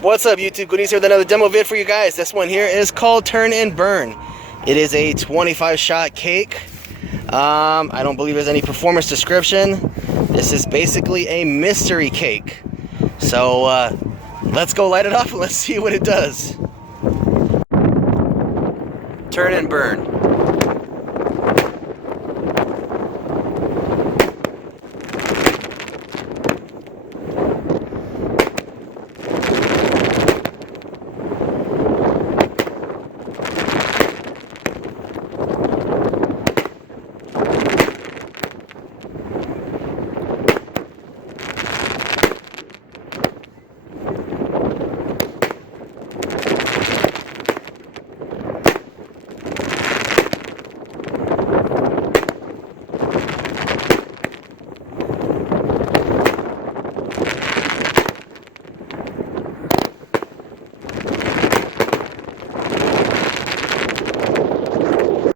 What's up, YouTube? Goodies here with another demo vid for you guys. This one here is called Turn and Burn. It is a 25 shot cake. I don't believe there's any performance description. This is basically a mystery cake. So let's go light it up and let's see what it does. Turn and burn.